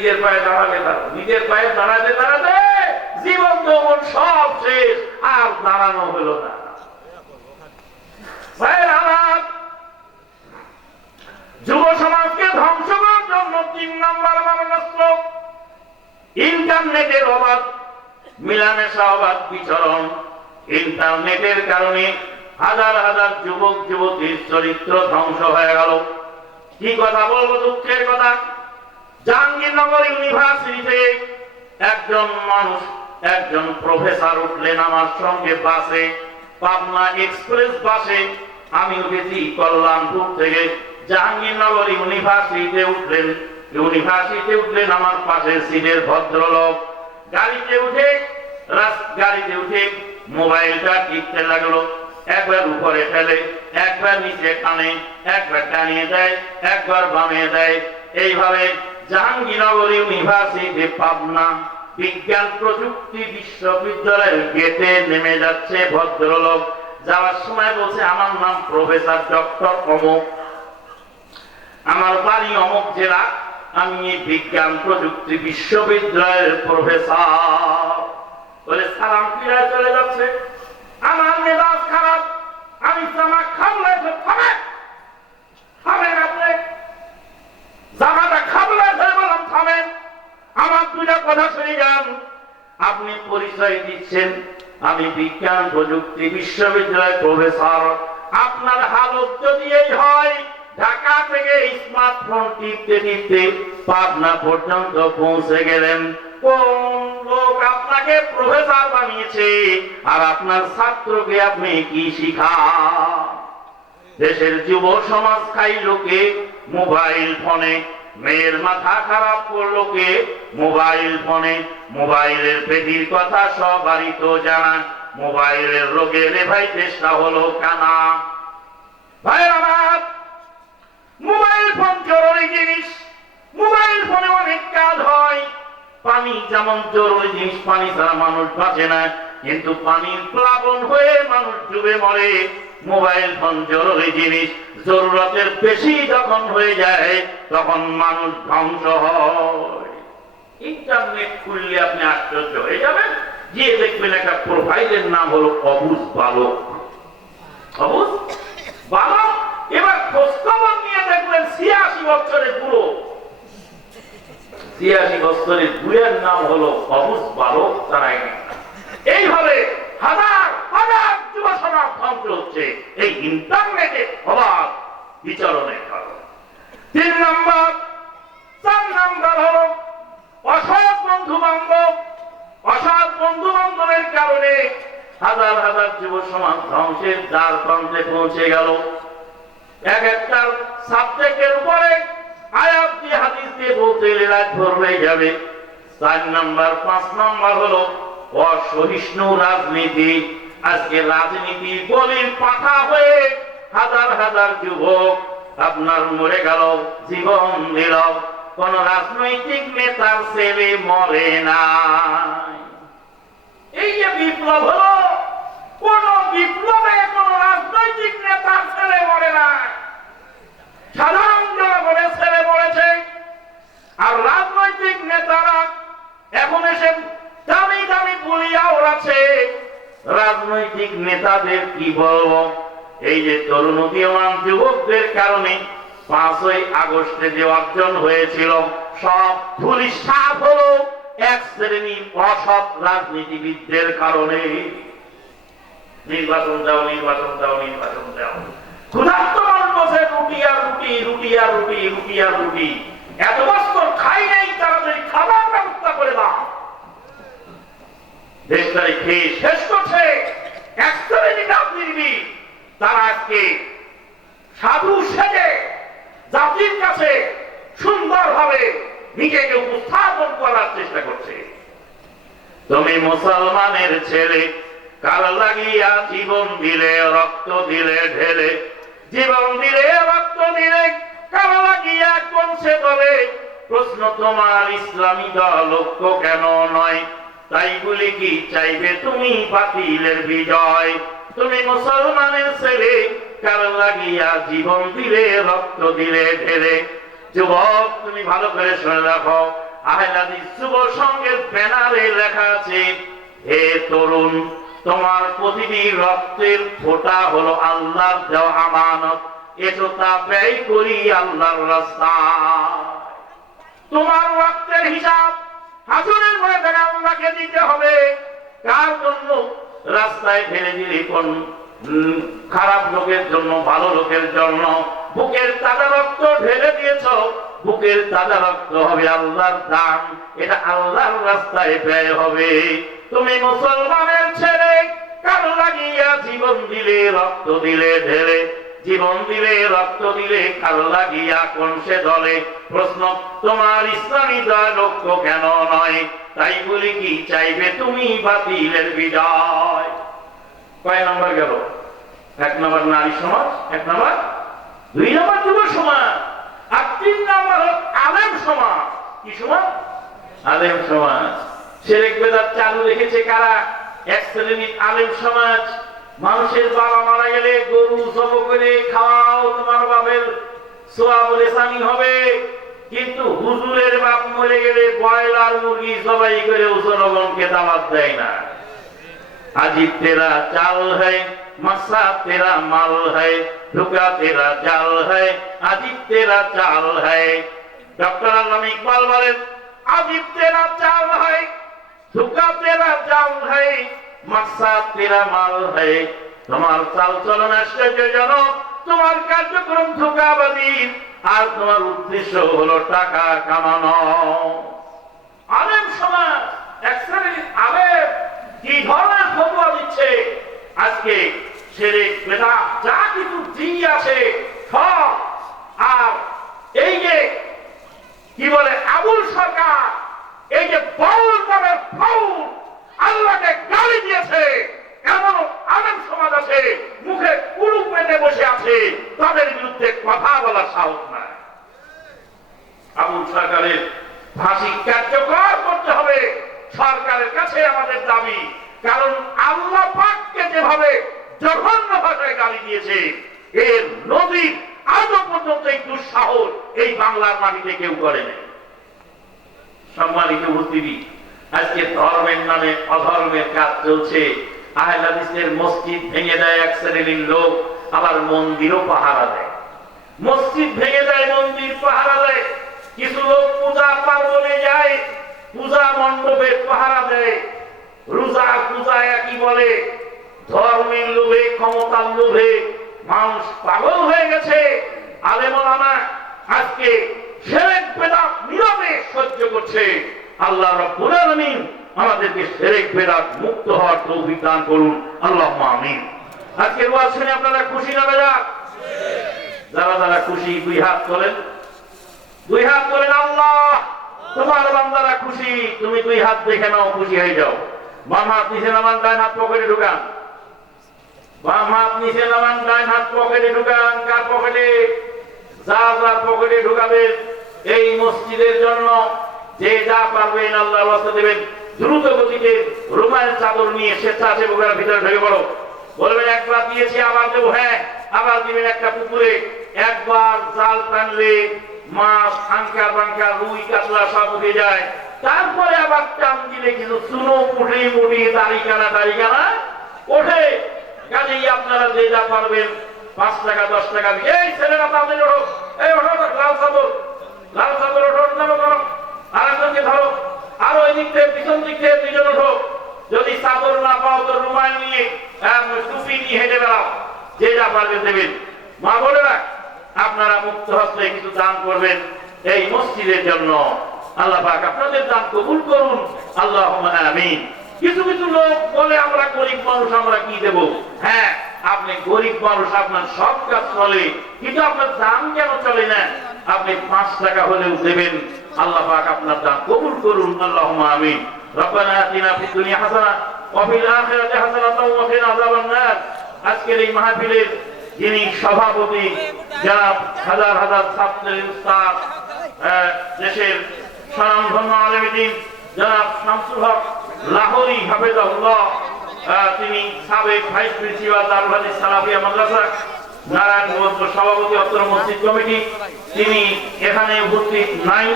নিজের পায়ে দাঁড়াবে, নিজের পায়ে দাঁড়াতে দাঁড়াতে জীবন যৌবন সব শেষ, আর দাঁড়ানো হলো না। যুব সমাজকে ধ্বংস করার জন্য 3 নম্বর মারণাস্ত্র ইন্টারনেটের অবাধ মিলামেশা, অবাধ বিচরণ। ইন্টারনেটের কারণে হাজার হাজার যুবক যুবতীর চরিত্র ধ্বংস হয়ে গেল। কি কথা বলবো, দুঃখের কথা। জাহাঙ্গীরনগর ইউনিভার্সিটিতে একজন মানুষ, একজন প্রফেসর উঠলেন আমার সঙ্গে বাসে, পাবনা এক্সপ্রেস বাসে। আমি উঠেছি কল্যাণপুর থেকে, জাহাঙ্গীরনগর ইউনিভার্সিটিতে উঠলেন আমার পাশের সিটের ভদ্রলোক। গাড়িতে উঠে মোবাইলটা টিপতে লাগলো। একবার উপরে ফেলে, একবার নিচে টানে, একবার টানিয়ে দেয়, একবার বামিয়ে দেয়। এইভাবে জাহাঙ্গীরনগর ইউনিভার্সিটি পাবনা বিজ্ঞান প্রযুক্তি বিশ্ববিদ্যালয়ের গেটে নেমে যাচ্ছে ভদ্রলোক। যাওয়ার সময় বলছে, আমার নাম প্রফেসর ডক্টর অমুক, আমার বাড়ি অমুক জেলা, আমি বিজ্ঞান প্রযুক্তি বিশ্ববিদ্যালয়ের প্রফেসর। বলে সালাম ফিরে চলে যাচ্ছে। আমার মেজাজ খারাপ, আমি জামা খাবলে থামেন, আপনি জামাটা খাবলে বললাম থামেন, আমার 2টা কথা শুনে যান। আপনি পরিচয় দিচ্ছেন আমি বিজ্ঞান প্রযুক্তি বিশ্ববিদ্যালয়ের প্রফেসর, আপনার হালত যদি এই হয় ঢাকা থেকে স্মার্টফোন টিপতে টিপতে পাবনা পর্যন্ত পৌঁছে গেলেন, কোন লোক আপনাকে প্রফেসর বানিয়েছে আর আপনার ছাত্রকে আপনি কি শিখান? দেশের যুব সমাজ খাই লোকে মোবাইল ফোনে, মেয়ের মাথা খারাপ করলো কে মোবাইল ফোনে। মোবাইলের পেটির কথা সবারই তো জানা, মোবাইলের রোগে রে ভাই চেষ্টা হলো কানা। ভাই আমার, মোবাইল ফোন জরুরি জিনিস, মোবাইল ফোনে অনেক কাজ হয়। পানি যেমন জরুরি জিনিস, পানি ছাড়া মানুষ বাঁচে না, কিন্তু পানির প্লাবন হয়ে মানুষ ডুবে মরে। মোবাইল ফোন জরুরি জিনিস, জরুরতের বেশি যখন হয়ে যায় তখন মানুষ ধ্বংস হয়। ইন্টারনেট খুললে আপনি আশ্চর্য হয়ে যাবেন, গিয়ে দেখবেন একটা প্রোফাইলের নাম হলো অবুজ বালক। অবুজ বালক। এবার খোঁজখবর নিয়ে দেখবেন 86 বছরের বুড়ো, 86 বছরের বুড়ের নাম হলো অবুজ বালক। তারাই এইভাবে হাজার হাজার যুব সমাজ ধ্বংস হচ্ছে এই ইন্টারনেটের অবাধ বিচরণের কারণে। 4 নম্বর হলো অসৎ বন্ধু বান্ধব। অসৎ বন্ধু বান্ধবের কারণে হাজার হাজার যুব সমাজ ধ্বংসের দ্বার প্রান্তে পৌঁছে গেল। একটা সাবজেক্টের উপরে আয়াত দিয়ে হাদিস দিয়ে বলতে রাত ভোর হয়ে যাবে। 4 নম্বর 5 নম্বর হলো অসহিষ্ণু রাজনীতি। আজকে রাজনীতি বলির পাঠা হয়ে হাজার হাজার যুবক আপনার মরে গেল, জীবন দিল। কোন রাজনৈতিক নেতার ছেলে মরে না। এই যে বিপ্লব হলো, কোন বিপ্লবে কোন রাজনৈতিক নেতার ছেলে মরে না, সাধারণ জনগণের ছেলে মরেছে। আর রাজনৈতিক নেতারা এখন এসে দামি দামি পুলিয়া ওড়াচ্ছে। রাজনৈতিক নেতাদের কি বলবো, এই যে তরুণ উদীয়মান যুবকদের কারণে 5ই আগস্টে যে অর্জন হয়েছিল সব ধূলিসাৎ হলো এক শ্রেণীর অসৎ রাজনীতিবিদদের কারণে। নির্বাচন দাও, নির্বাচন দাও, নির্বাচন দাও। ক্ষুধার্ত মানুষ বসে রুটি আর রুটি, রুটি আর রুটি, রুটি আর রুটি। এত বছর খাই নাই, তাড়াতাড়ি খাবার ব্যবস্থা করে দাও। দেশটাই খেয়ে শেষ করছে এক শ্রেণীর রাজনীতিবিদ। তারা আজকে সাধু সেজে জাতির কাছে সুন্দরভাবে নিজেকে উপস্থাপন করার চেষ্টা করছে। তুমি মুসলমানের ছেলে, কার লাগিয়া জীবন দিলে, রক্ত দিলে ঢেলে, জীবন দিলে রক্ত দিলে, কার লাগিয়া কোনছে দলে। প্রশ্ন তোমার ইসলামী দল ঐক্য কেন নয়, তাই বলি কি চাইবে তুমি বাতিলের বিজয়। তুমি মুসলমানের ছেলে, কার লাগিয়া জীবন দিলে, রক্ত দিলে ঢেলে। যুবক তুমি ভালো করে শুনে রাখো, আহলে হাদিস যুব সংঘের ব্যানারে লেখা আছে, হে তরুণ, তোমার প্রতিটি রক্তের ফোঁটা হলো আল্লাহর দেওয়া আমানত, এসো তা ব্যয় করি আল্লাহর রাস্তায়। তোমার রক্তের হিসাব হাসরের ময়দানে আল্লাহকে দিতে হবে। কার জন্য? রাস্তায় ঢেলে দিলে কোন খারাপ লোকের জন্য, ভালো লোকের জন্য। বুকের তাজা রক্ত ঢেলে দিয়েছ, বুকের তাজা রক্ত হবে আল্লাহর দান, এটা আল্লাহর রাস্তায় ব্যয় হবে। তুমি মুসলমানের ছেলে, কার লাগিয়া জীবন দিলে, রক্ত দিলে ঢেলে, জীবন দিলে রক্ত দিলে, কার লাগিয়া কোন সে দলে। প্রশ্ন, তোমার ইসলামী দয় লক্ষ্য কেন নয়? তাই বলি কি চাইবে তুমি বাতিলের বিজয়? কয় নম্বর গেল? 1 নম্বর নারী সমাজ, 1 নম্বর, 2 নম্বর যুব সমাজ, আর 3 নম্বর আলেম সমাজ। কি সমাজ? আলেম সমাজ। শিরক বেদাত চালু রেখেছে কারা? এক শ্রেণীর আলেম সমাজ। মানুষের বাবা মারা গেলে গরু জব করে খাওয়াও, তোমার বাপের সোয়াব রেসানি হবে, কিন্তু হুজুরের বাপ মরে গেলে ব্রয়লার মুরগি জবাই করে জনগণকে দাওয়াত দেয় না। अजीब तेरा चाल है, मक्सा तेरा माल है, धोखा तेरा जाल है, अजीब तेरा चाल है। डॉक्टर आलम इकबाल बोलेन, अजीब तेरा चाल है, धोखा तेरा जाल है, मक्सा तेरा माल है। তোমার চাল চলন আশ্চর্যজনক, তোমার কার্যক্রম ধোঁকাবাজি, আর তোমার উদ্দেশ্য হলো টাকা কামানো। আলেম সমাজ, এক শ্রেণীর আলেম কি ধরনের ফতোয়া দিচ্ছে আজকে? শিরক বেদাত যা কিছু দিন আছে সব। আর এই যে কি বলে আবুল সরকার, এই যে বাউল নামের ফাউল আল্লাহকে গালি দিয়েছে, এমন আলেম সমাজ আছে মুখে কুলুপ মেনে বসে আছে, তাদের বিরুদ্ধে কথা বলার সাহস নাই। আবুল সরকারের ফাঁসি কার্যকর করতে হবে, সরকারের কাছে আমাদের দাবি। কারণ আল্লাহ পাককে যেভাবে জঘন্য ভাষায় গালি দিয়েছে, এর নদীর আজও পর্যন্ত এই দুঃসাহস এই বাংলার মাটিতে কেউ করে নাই। সম্মানিত উপস্থিতি, আজকে ধর্মের নামে অধর্মের কাজ চলছে। আহলে হাদিসের মসজিদ ভেঙে দেয় এক শ্রেণীর লোক, আবার মন্দিরও পাহারা দেয়। মসজিদ ভেঙে দেয়, মন্দির পাহারা দেয়। কিছু লোক পূজা পার্বণে যায়, পূজা মণ্ডপে পাহারা দেয়। রোজা পূজা একই বলে। ধর্মের লোভে, ক্ষমতার লোভে মানুষ পাগল হয়ে গেছে। আলেম ওলামা আজকে শিরক বেদাত নীরবে সহ্য করছে। আল্লাহ রাব্বুল আলামিন আমাদেরকে শিরক বেদাত মুক্ত হওয়ার তৌফিক দান করুন, আল্লাহুম্মা আমিন। আজকের ওয়াজ শুনে আপনারা খুশি না বেজার? যারা যারা খুশি 2 হাত তোলেন, 2 হাত তোলেন। আল্লাহ তোমার বান্দারা খুশি, তুমি 2 হাত দেখে নাও, খুশি হয়ে যাও। বাম হাত নিচে নামান, ডান হাত পকেটে ঢুকান। বাম হাত নিচে নামান, ডান হাত পকেটে ঢুকান। কার পকেটে? যার যার পকেটে ঢুকাবেন। এই মসজিদের জন্য যে যা পারবেন আল্লাহর ওয়াস্তে দেবেন। দ্রুত গতিতে রুমাল চাদর নিয়ে স্বেচ্ছাসেবকরা ভিতরে ঢুকে পড়ো। বলবেন একবার দিয়েছি আবার দেবো। হ্যাঁ, আবার দিবেন। একটা পুকুরে একবার জাল টানলে মাছ, আঙ্কা বাঙ্কা, রুই, কাতলা সব উঠে যায়। তারপরে আবার টান দিলে কিছু চুনো, পুঁটি মুটি, দাড়িকানা ওঠে। কাজেই আপনারা যে যা পারবেন 5 টাকা 10 টাকা দিয়ে, এই ছেলেরা তাদের ওঠো, এই ওঠো, লাল চাদর, লাল চাদর ওঠো, নামো করো, আরেকজনকে ধরো, আরো এই দিক থেকে পিছন দিক থেকে 2 জন ওঠো। যদি চাদর না পাও তো রুমাল নিয়ে, টুপি নিয়ে হেঁটে বেড়াও। যে যা পারবেন দেবেন। মা বোনেরা, আপনারা মুক্ত হস্তে কিছু দান করবেন এই মসজিদের জন্য। আল্লাহ পাক আপনাদের দান কবুল করুন, আল্লাহুম্মা আমিন। কিছু কিছু লোক বলে আমরা গরিব মানুষ, আমরা কি দেব? হ্যাঁ, আপনি গরিব মানুষ, আপনার সব কাজ চলে, কিন্তু আপনার দান কেন চলে না? আপনি 5 টাকা হলেও দেবেন। আল্লাহ পাক আপনার দান কবুল করুন, আল্লাহুম্মা আমিন। রব্বানা আতিনা ফিদ দুনিয়া হাসানাহ ওয়া ফিল আখিরাতি হাসানাতাও ওয়া কিনা আযাবান নার। আজকের এই মাহফিলের যিনি সভাপতি, যারা হাজার হাজার ছাত্রের উস্তাদ, দেশের স্বনামধন্য আলেম দ্বীন জনাব শামসুল হক লাহোরী হাফেজাহুল্লাহ, তিনি সাবেক ভাইস প্রিন্সিপাল দারুল হাদিস সালাফিয়া মাদ্রাসা নারায়ণগঞ্জ সভাপতি অত্র মসজিদ কমিটি, তিনি এখানে উপস্থিত নাই।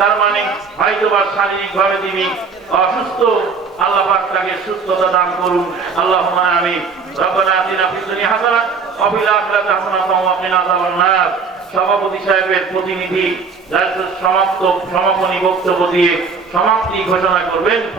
তার মানে হয়তোবা শারীরিকভাবে তিনি অসুস্থ, আল্লাহ পাক তাকে সুস্থতা দান করুন। আল্লাহুম্মা আমিন। রব্বানা আতিনা ফিদ দুনিয়া হাসানাহ ওয়া ফিল আখিরাতি হাসানাহ ওয়া কিনা আযাবান নার। সভাপতি সাহেবের প্রতিনিধি সমাপনী বক্তব্য দিয়ে সমাপ্তি ঘোষণা করবেন।